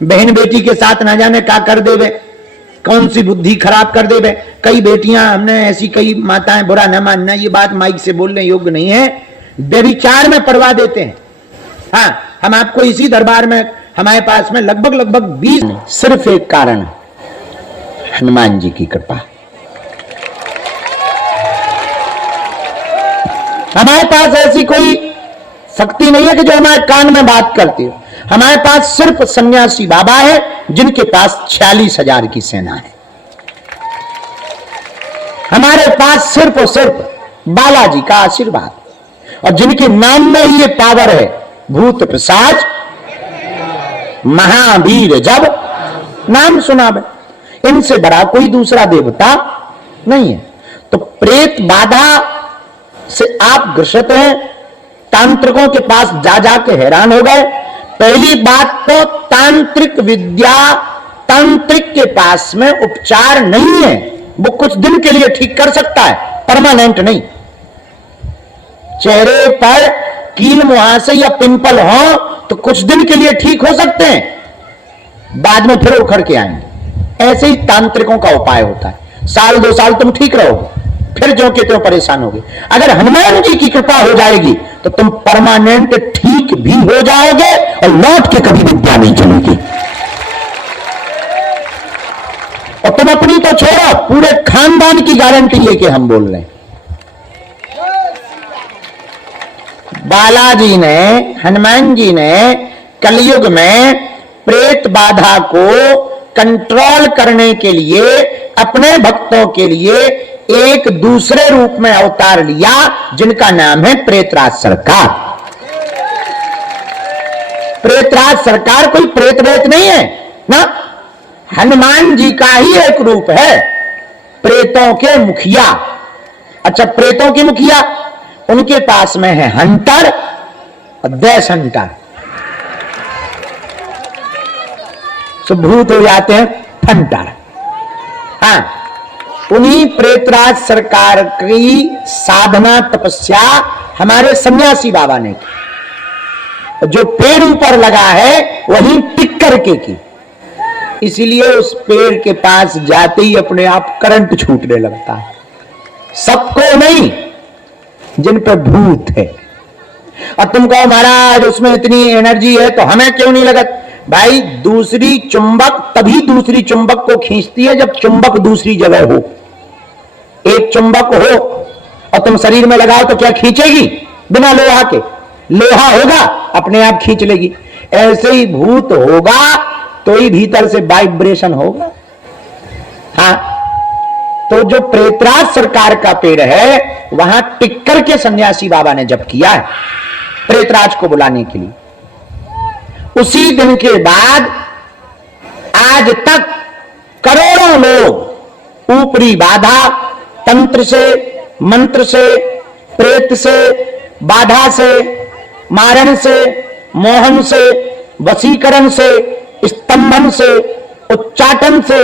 बहन बेटी के साथ ना जाने क्या कर देवे, कौन सी बुद्धि खराब कर देवे। कई बेटियां हमने ऐसी, कई माताएं, बुरा न मानना, ये बात माइक से बोलने योग्य नहीं है, व्यभिचार में पड़वा देते हैं। हाँ, हम आपको इसी दरबार में हमारे पास में लगभग 20, सिर्फ एक कारण, हनुमान जी की कृपा। हमारे पास ऐसी कोई शक्ति नहीं है कि जो हमारे कान में बात करती हो। हमारे पास सिर्फ सन्यासी बाबा है जिनके पास 46,000 की सेना है। हमारे पास सिर्फ और सिर्फ बालाजी का आशीर्वाद, और जिनके नाम में ही ये पावर है, भूत पिशाच महावीर जब नाम सुनावे, इनसे बड़ा कोई दूसरा देवता नहीं है। तो प्रेत बाधा से आप ग्रसित हैं, तांत्रिकों के पास जा जाके हैरान हो गए। पहली बात तो तांत्रिक विद्या, तांत्रिक के पास में उपचार नहीं है। वो कुछ दिन के लिए ठीक कर सकता है, परमानेंट नहीं। चेहरे पर कील मुहासे या पिंपल हो तो कुछ दिन के लिए ठीक हो सकते हैं, बाद में फिर उखड़ के आएंगे। ऐसे ही तांत्रिकों का उपाय होता है, साल 2 साल तुम ठीक रहोगे, फिर जो के त्यों परेशान होगे। अगर हनुमान जी की कृपा हो जाएगी तो तुम परमानेंट ठीक भी हो जाओगे और लौट के कभी विद्या नहीं चलेगी। और तुम अपनी तो छोड़ो, पूरे खानदान की गारंटी लेके हम बोल रहे हैं। बालाजी ने, हनुमान जी ने कलयुग में प्रेत बाधा को कंट्रोल करने के लिए अपने भक्तों के लिए एक दूसरे रूप में अवतार लिया, जिनका नाम है प्रेतराज सरकार। प्रेतराज सरकार कोई प्रेत वेत नहीं है ना, हनुमान जी का ही एक रूप है, प्रेतों के मुखिया। अच्छा, प्रेतों के मुखिया, उनके पास में है हंटर और देश हंटर। सब भूत हो जाते हैं फंटर। हाँ, उन्हीं प्रेतराज सरकार की साधना तपस्या हमारे सन्यासी बाबा ने की। जो पेड़ ऊपर लगा है वही टिक करके की, इसीलिए उस पेड़ के पास जाते ही अपने आप करंट छूटने लगता है। सबको नहीं, जिन पर भूत है। और तुम कहो महाराज उसमें इतनी एनर्जी है तो हमें क्यों नहीं लगत? भाई, दूसरी चुंबक तभी दूसरी चुंबक को खींचती है जब चुंबक दूसरी जगह हो। एक चुंबक हो और तुम शरीर में लगाओ तो क्या खींचेगी? बिना लोहा के। लोहा होगा अपने आप खींच लेगी। ऐसे ही भूत होगा तो ही भीतर से वाइब्रेशन होगा। हाँ, तो जो प्रेतराज सरकार का पेड़ है वहां टिक्कर के सन्यासी बाबा ने जप किया है प्रेतराज को बुलाने के लिए। उसी दिन के बाद आज तक करोड़ों लोग ऊपरी बाधा, तंत्र से, मंत्र से, प्रेत से, बाधा से, मारण से, मोहन से, वशीकरण से, स्तंभन से, उच्चाटन से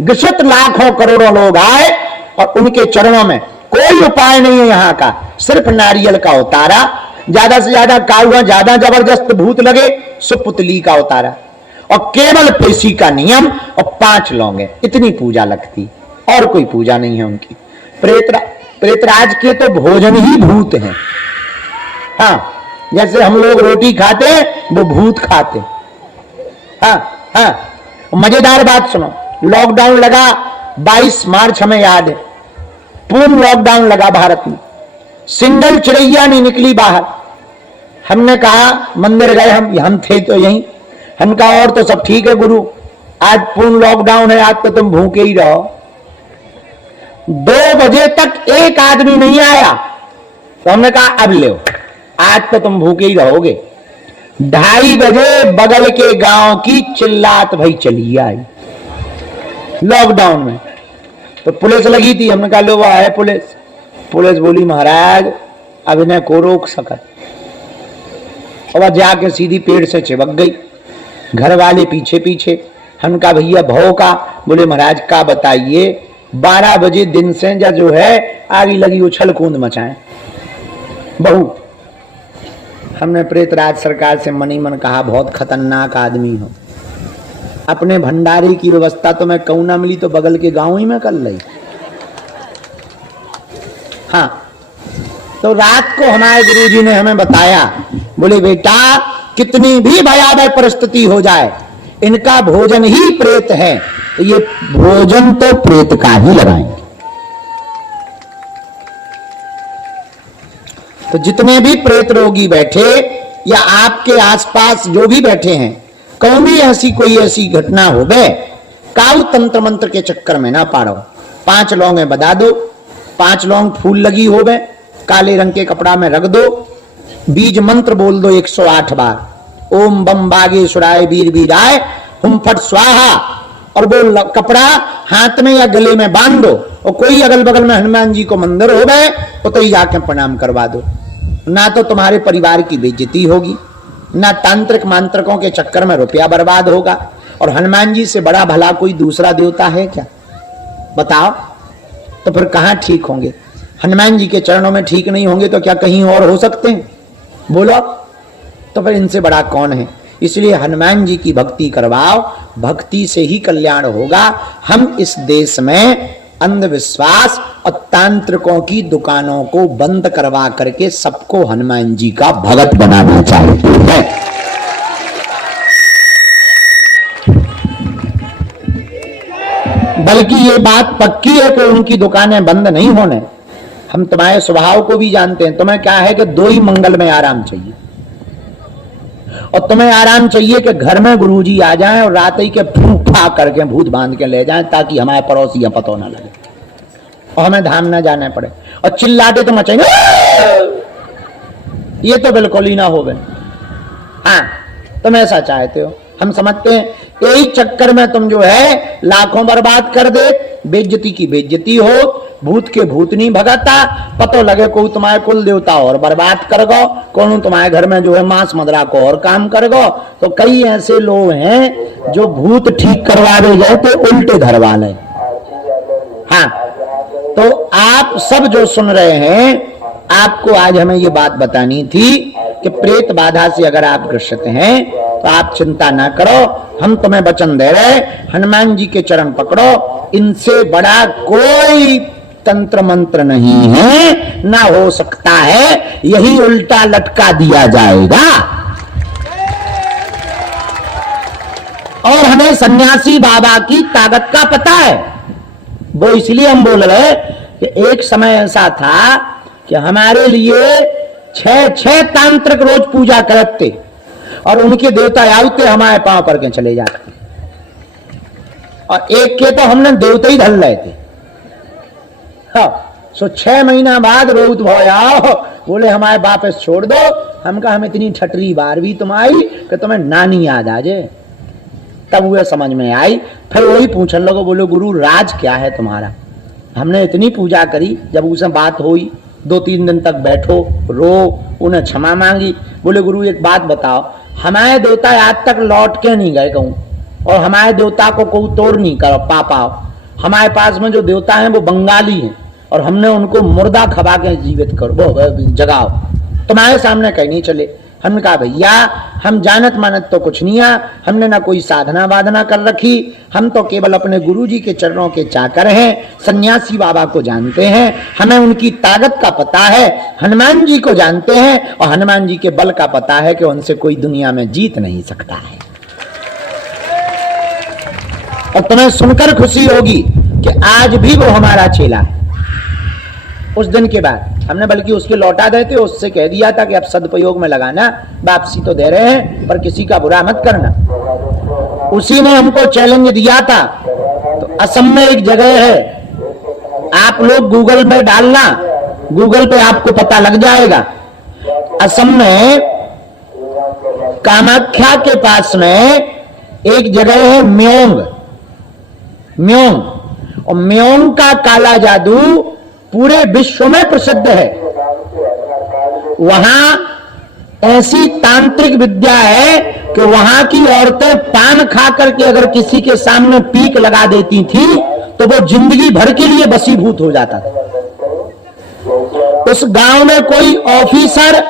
ग्रसित लाखों करोड़ों लोग आए और उनके चरणों में कोई उपाय नहीं है यहाँ का, सिर्फ नारियल का उतारा। ज्यादा से ज्यादा काहुआ, ज्यादा जबरदस्त भूत लगे सुपुतली का उतारा, और केवल पेशी का नियम और 5 लौंगे, इतनी पूजा लगती, और कोई पूजा नहीं है उनकी। प्रेतराज के तो भोजन ही भूत हैं। हाँ, जैसे हम लोग रोटी खाते हैं वो भूत खाते। हाँ हाँ, मजेदार बात सुनो, लॉकडाउन लगा 22 मार्च, हमें याद है, पूर्ण लॉकडाउन लगा भारत में, सिंगल चिड़ैया नहीं निकली बाहर। हमने कहा, मंदिर गए हम थे तो यहीं, हम कहा और तो सब ठीक है गुरु, आज पूर्ण लॉकडाउन है, आज तो तुम भूखे ही रहो। 2 बजे तक एक आदमी नहीं आया तो हमने कहा अब ले, आज तो तुम भूखे ही रहोगे। 2:30 बजे बगल के गांव की चिल्लात भाई चली आई लॉकडाउन में, तो पुलिस लगी थी। हमने कहा लो वो है पुलिस। पुलिस बोली महाराज अब इन्हें को रोक सकत, और वह जाके सीधी पेड़ से चिपक गई। घर वाले पीछे पीछे। हम कहा भैया भौ का? बोले महाराज का बताइए, 12 बजे दिन से जो है आगे लगी उछल कूद मचाए बहू। हमने प्रेतराज सरकार से मनी मन कहा बहुत खतरनाक आदमी हो, अपने भंडारे की व्यवस्था तो मैं कहूं ना मिली तो बगल के गांव ही में कर ली। हाँ, तो रात को हमारे गुरुजी ने हमें बताया, बोले बेटा कितनी भी भयावह परिस्थिति हो जाए, इनका भोजन ही प्रेत है, तो ये भोजन तो प्रेत का ही लगाएंगे। तो जितने भी प्रेत रोगी बैठे या आपके आसपास जो भी बैठे हैं, कहीं भी ऐसी कोई ऐसी घटना हो गए, काऊ तंत्र मंत्र के चक्कर में ना पाड़ो। 5 लौंगे बजा दो, 5 लौंग फूल लगी हो गए, काले रंग के कपड़ा में रख दो, बीज मंत्र बोल दो 108 बार, ओम बम बागेश्वराय वीर वीराय हुम फट स्वाहा, और वो कपड़ा हाथ में या गले में बांध दो। और कोई अगल बगल में हनुमान जी को मंदिर हो गए तो ही जाके प्रणाम करवा दो। ना तो तुम्हारे परिवार की बेइज्जती होगी, ना तांत्रिक मांत्रिकों के चक्कर में रुपया बर्बाद होगा। और हनुमान जी से बड़ा भला कोई दूसरा देवता है क्या? बताओ। तो फिर कहां ठीक होंगे? हनुमान जी के चरणों में ठीक नहीं होंगे तो क्या कहीं और हो सकते हैं? बोलो। तो फिर इनसे बड़ा कौन है? इसलिए हनुमान जी की भक्ति करवाओ, भक्ति से ही कल्याण होगा। हम इस देश में अंधविश्वास और तांत्रिकों की दुकानों को बंद करवा करके सबको हनुमान जी का भगत बनाना चाहते हैं। बल्कि ये बात पक्की है कि उनकी दुकानें बंद नहीं होने। हम तुम्हारे स्वभाव को भी जानते हैं। तुम्हें क्या है कि 2 ही मंगल में आराम चाहिए, और तुम्हें आराम चाहिए कि घर में गुरुजी आ जाएं और रात ही के फूफा करके भूत बांध के ले जाएं, ताकि हमारे पड़ोसी पता ना लगे और हमें धाम ना जाने पड़े। और चिल्लाते तो मचेंगे, ये तो बिल्कुल ही ना हो गए। हाँ, तुम ऐसा चाहते हो, हम समझते हैं। यही चक्कर में तुम जो है लाखों बर्बाद कर दे, बेइज्जती की बेइज्जती हो, भूत के भूत नहीं भगाता, पतो लगे को तुम्हारे कुल देवता और बर्बाद कर गो, कौन तुम्हारे घर में जो है मांस मदरा को और काम कर गो। तो कई ऐसे लोग हैं जो भूत ठीक करवा दे जाए तो उल्टे धरवा ले। हाँ, तो आप सब जो सुन रहे हैं, आपको आज हमें ये बात बतानी थी कि प्रेत बाधा से अगर आप ग्रसित हैं तो आप चिंता ना करो। हम तुम्हें वचन दे रहे, हनुमान जी के चरण पकड़ो, इनसे बड़ा कोई तंत्र मंत्र नहीं है, ना हो सकता है। यही उल्टा लटका दिया जाएगा। और हमें सन्यासी बाबा की ताकत का पता है। वो इसलिए हम बोल रहे कि एक समय ऐसा था कि हमारे लिए 6 तांत्रिक रोज पूजा करते और उनके देवता आते हमारे पांव पर के चले जाते, और एक के तो हमने देवता ही धल रहे थे। हाँ, सो 6 महीना बाद रोत भया, बोले हमारे वापस छोड़ दो। हम कहा हम इतनी ठटरी बार भी तुम आई कि तुम्हें नानी याद आ जाए। तब वह समझ में आई। फिर वही पूछने लगो, बोले गुरु राज क्या है तुम्हारा? हमने इतनी पूजा करी, जब उससे बात हुई 2-3 दिन तक बैठो, रो, उन्हें क्षमा मांगी। बोले गुरु एक बात बताओ, हमारे देवता आज तक लौट के नहीं गए कहूं, और हमारे देवता को कोई तोड़ नहीं कर पाओ। हमारे पास में जो देवता हैं वो बंगाली हैं, और हमने उनको मुर्दा खबा के जीवित करो, जगाओ। तुम्हारे सामने कहीं नहीं चले। हमने कहा भैया हम जानत मानत तो कुछ नहीं है, हमने ना कोई साधना वाधना कर रखी, हम तो केवल अपने गुरुजी के चरणों के चाकर हैं, सन्यासी बाबा को जानते हैं, हमें उनकी ताकत का पता है, हनुमान जी को जानते हैं, और हनुमान जी के बल का पता है कि उनसे कोई दुनिया में जीत नहीं सकता है। और तुम्हें सुनकर खुशी होगी कि आज भी वो हमारा चेला है। उस दिन के बाद हमने बल्कि उसके लौटा देते, उससे कह दिया था कि अब सदुपयोग में लगाना, वापसी तो दे रहे हैं पर किसी का बुरा मत करना। उसी ने हमको चैलेंज दिया था। तो असम में एक जगह है, आप लोग गूगल पे डालना, गूगल पे आपको पता लग जाएगा। असम में कामाख्या के पास में एक जगह है म्योंग। और म्योंग का काला जादू पूरे विश्व में प्रसिद्ध है। वहां ऐसी तांत्रिक विद्या है कि वहां की औरतें पान खा करके अगर किसी के सामने पीक लगा देती थी तो वो जिंदगी भर के लिए वशीभूत हो जाता था। उस गांव में कोई ऑफिसर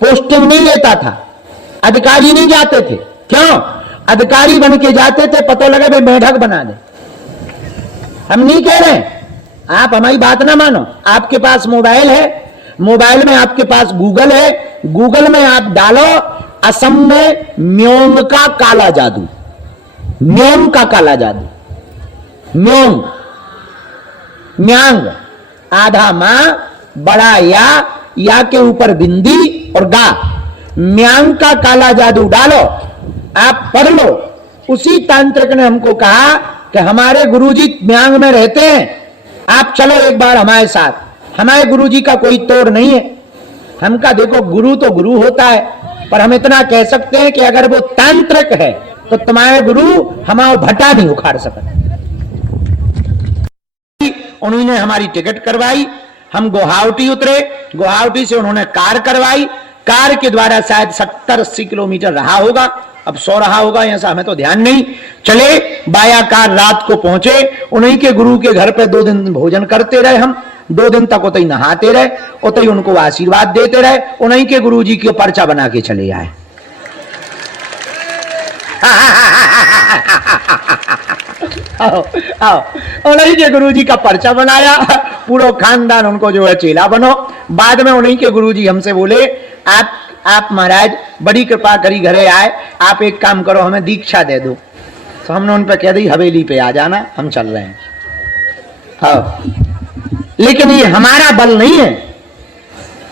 पोस्टिंग नहीं लेता था, अधिकारी नहीं जाते थे। क्यों? अधिकारी बन के जाते थे, पता लगा भाई बैठक बना दे। हम नहीं कह रहे, आप हमारी बात ना मानो। आपके पास मोबाइल है, मोबाइल में आपके पास गूगल है, गूगल में आप डालो असम में म्योंग का काला जादू, म्योंग का काला जादू, म्योंग, म्यांग, आधा मां बड़ा या के ऊपर बिंदी और गा, म्यांग का काला जादू डालो, आप पढ़ लो। उसी तांत्रिक ने हमको कहा कि हमारे गुरुजी म्यांग में रहते हैं, आप चलो एक बार हमारे साथ। हमारे गुरुजी का कोई तोड़ नहीं है। हम का देखो गुरु तो गुरु होता है, पर हम इतना कह सकते हैं कि अगर वो तांत्रिक है तो तुम्हारे गुरु हमारा भट्टा नहीं उखाड़ सकते। उन्होंने हमारी टिकट करवाई, हम गुवाहाटी उतरे, गुवाहाटी से उन्होंने कार करवाई, कार के द्वारा शायद 70-80 किलोमीटर रहा होगा, अब 100 रहा होगा, ऐसा हमें तो ध्यान नहीं। चले बाया कार रात को पहुंचे, उन्हीं के गुरु के घर पे 2 दिन भोजन करते रहे। हम 2 दिन तक उतई नहाते रहे, उतई उनको आशीर्वाद देते रहे, उन्हीं के गुरु जी की पर्चा बना के चले आए। आओ आओ, उन्हीं के गुरुजी का पर्चा बनाया, पूरा खानदान उनको जो है चेला बनो। बाद में उन्हीं के गुरुजी हमसे बोले, आप महाराज बड़ी कृपा करी घरे आए, आप एक काम करो हमें दीक्षा दे दो। तो हमने उन पर कह दी हवेली पे आ जाना, हम चल रहे हैं। हाँ, लेकिन ये हमारा बल नहीं है।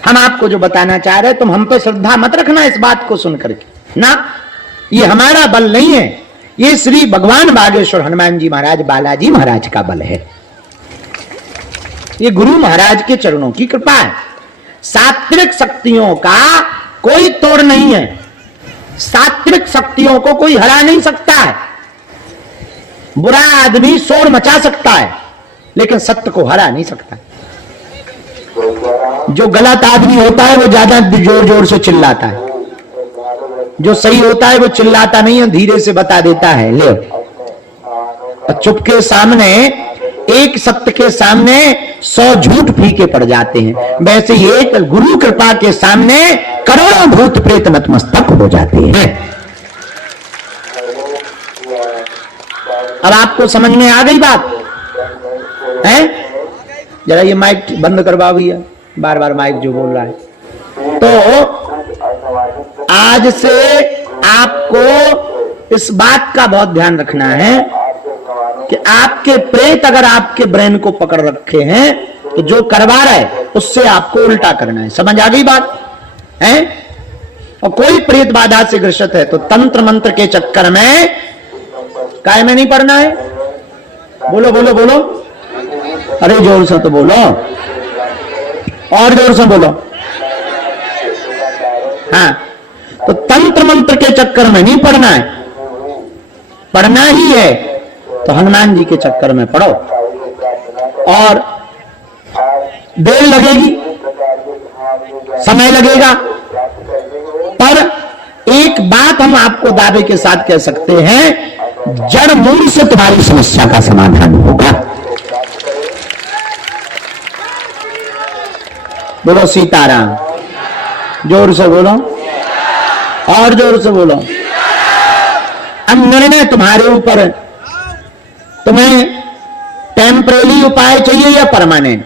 हम आपको जो बताना चाह रहे, तुम हम पे श्रद्धा मत रखना इस बात को सुन करके ना, ये हमारा बल नहीं है, ये श्री भगवान बागेश्वर हनुमान जी महाराज बालाजी महाराज का बल है। ये गुरु महाराज के चरणों की कृपा है। सात्विक शक्तियों का कोई तोड़ नहीं है, सात्विक शक्तियों को कोई हरा नहीं सकता है। बुरा आदमी शोर मचा सकता है, लेकिन सत्य को हरा नहीं सकता। जो गलत आदमी होता है वो ज्यादा जोर जोर से चिल्लाता है, जो सही होता है वो चिल्लाता नहीं है, धीरे से बता देता है। ले, चुप के सामने, एक सत्य के सामने 100 झूठ फीके पड़ जाते हैं। वैसे एक गुरु कृपा के सामने करोड़ों भूत प्रेत नतमस्तक हो जाते हैं। अब आपको समझ में आ गई बात है? जरा ये माइक बंद करवा भैया, बार बार माइक जो बोल रहा है। तो आज से आपको इस बात का बहुत ध्यान रखना है कि आपके प्रेत अगर आपके ब्रेन को पकड़ रखे हैं तो जो करवा रहा है उससे आपको उल्टा करना है। समझ आ गई बात है? और कोई प्रेत बाधा से ग्रसित है तो तंत्र मंत्र के चक्कर में काय में नहीं पड़ना है। बोलो बोलो बोलो, अरे जोर से तो बोलो, और जोर से बोलो। हाँ, तो तंत्र मंत्र के चक्कर में नहीं पड़ना है, पढ़ना ही है तो हनुमान जी के चक्कर में पढ़ो। और देर लगेगी, समय लगेगा, पर एक बात हम आपको दावे के साथ कह सकते हैं, जड़ मूल से तुम्हारी समस्या का समाधान होगा। बोलो सीताराम, जोर से बोलो, और जोर से बोलो। अब निर्णय तुम्हारे ऊपर है, तुम्हें टेम्परेरी उपाय चाहिए या परमानेंट?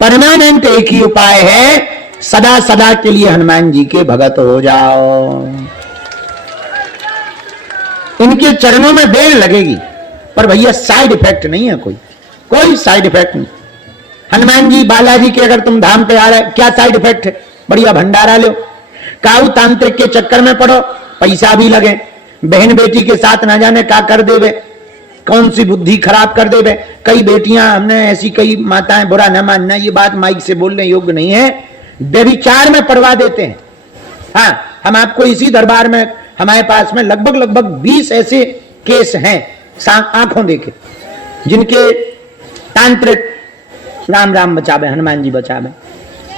परमानेंट एक ही उपाय है, सदा सदा के लिए हनुमान जी के भगत हो जाओ। इनके चरणों में देर लगेगी, पर भैया साइड इफेक्ट नहीं है, कोई साइड इफेक्ट नहीं। हनुमान जी बालाजी के अगर तुम धाम पे आ रहे, क्या साइड इफेक्ट है? बढ़िया भंडारा लो, काऊ तांत्रिक के चक्कर में पड़ो, पैसा भी लगे, बहन बेटी के साथ ना जाने क्या कर देवे, कौन सी बुद्धि खराब कर देवे। कई बेटियां, हमने ऐसी कई माताएं, बुरा न मानना, ये बात माइक से बोलने योग्य नहीं है, व्यभिचार में पड़वा देते हैं। हाँ, हम आपको इसी दरबार में, हमारे पास में लगभग 20 ऐसे केस हैं आंखों देखे, जिनके तांत्रिक राम राम बचावे, हनुमान जी बचावे।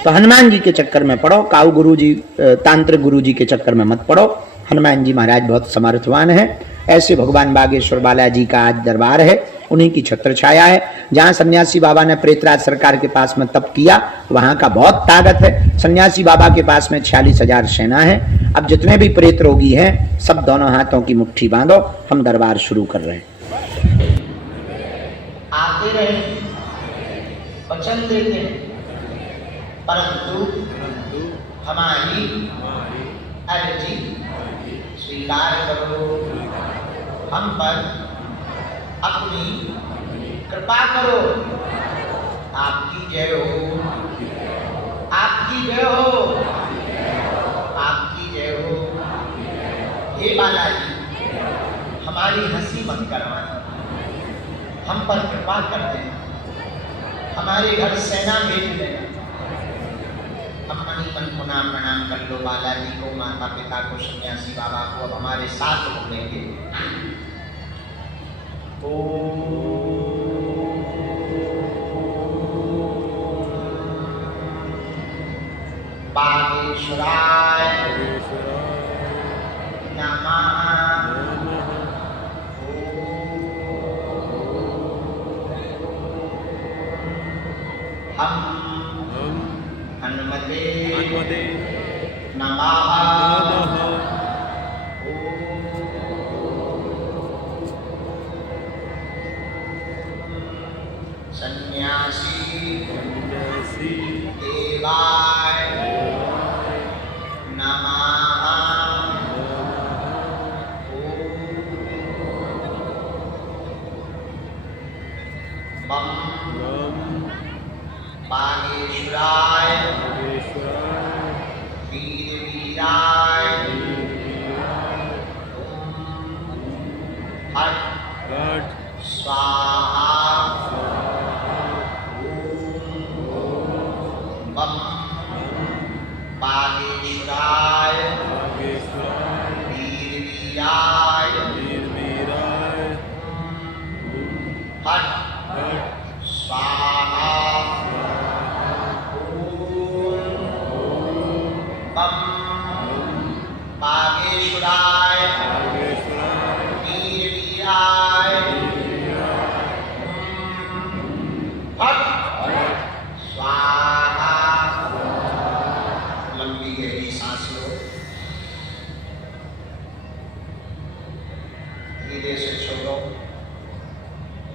तो हनुमान जी के चक्कर में पड़ो, काऊ गुरु जी, तांत्रिक गुरु जी के चक्कर में मत पड़ो। हनुमान जी महाराज बहुत समर्थवान है। ऐसे भगवान बागेश्वर बालाजी का आज दरबार है। उन्हीं की छत्र छाया है। जहां सन्यासी बाबा ने प्रेतराज सरकार के पास में तप किया वहां का बहुत ताकत है। सन्यासी बाबा के पास में 46,000 सेना है। अब जितने भी प्रेत रोगी हैं सब दोनों हाथों की मुट्ठी बांधो, हम दरबार शुरू कर रहे हैं। आते रहे, वचन देते हैं, परंतु हमारी अर्जी स्वीकार करो, हम पर अपनी कृपा करो। आपकी जय हो, आपकी जय हो, आपकी जय हो। हे बालाजी, हमारी हंसी मत करवाना, हम पर कृपा कर दें, हमारे घर सेना भेज दें। हम मनी मन पुनः प्रणाम कर लो बालाजी को, माता पिता को, सन्यासी बाबा को। अब हमारे साथ बोलेंगे। बागेश्वराय नमः। हम हनुमते नमः। सन्यासी देवाय नमः। बम बागेश्वराय वीर वीराय हट स्वाहा। बम बागेश्वराय वीर वीराय हट स्वाहा। बम बागेश्वराय वीर वीराय हट स्वाहा। लंबी गहरी सांस लो, धीरे से छोड़ो,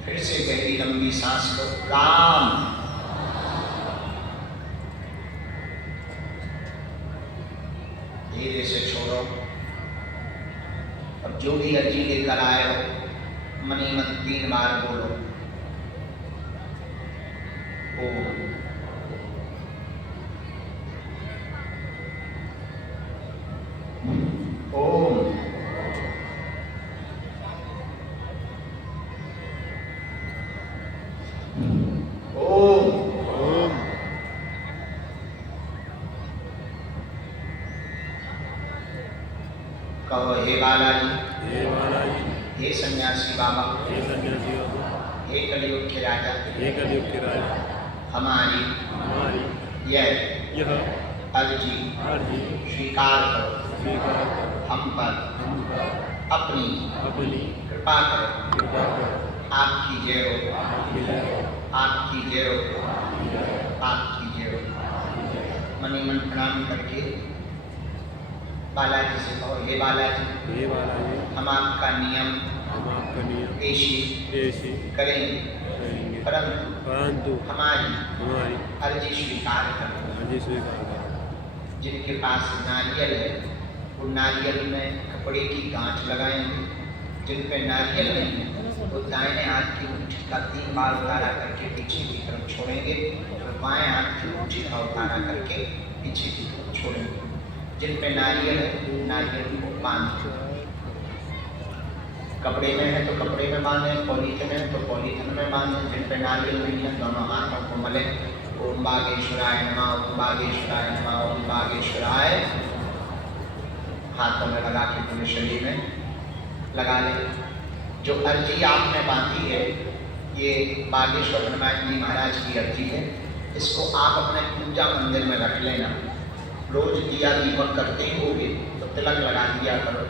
फिर से गहरी लंबी सांस लो। राम धीरे से छोड़ो। अब जो भी अर्जी लेकर आए हो मनी मन 3 बार बोलो। ओम ओम ओम कहो हे बालाजी, हे सन्यासी बाबा, हे कलयुग के राजा, हमारी यह अर्जी स्वीकार करो, हम पर अपनी कृपा करो। आपकी जय हो, आपकी जय हो, आपकी जय हो। मनी मन प्रणाम करके बालाजी से कहो हे बालाजी, हम आपका नियम पेशी करेंगे, परंतु हमारी अर्जी स्वीकार करें। जिनके पास नारियल है वो नारियल में कपड़े की गांठ लगाएंगे। जिन पे नारियल नहीं है वो दाहिने हाथ की मुट्ठी का 3 बार उतारा करके पीछे की तरफ छोड़ेंगे और बाएं हाथ की मुट्ठी का उतारा करके पीछे की तरफ छोड़ेंगे। जिन पे नारियल है नारियल को बांध, कपड़े में है तो कपड़े में बांधे, पॉलीथिन है तो पॉलीथिन में बांधे। जिन पे नारियल नहीं है दोनों हाथों को मले। ओम बागेश्वराय नमः, ओम बागेश्वराय नमः, ओम बागेश्वराय। हाथों में लगा के पूरे शरीर में लगा ले। जो अर्जी आपने बांधी है ये बागेश्वर हनुमान जी महाराज की अर्जी है। इसको आप अपने पूजा मंदिर में रख लेना। रोज दिया दीपक करते ही होगे तो तिलक लगा दिया करो।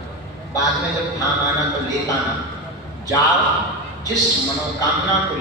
बाद में जब धाम आना तो लेता ना, जाओ जिस मनोकामना को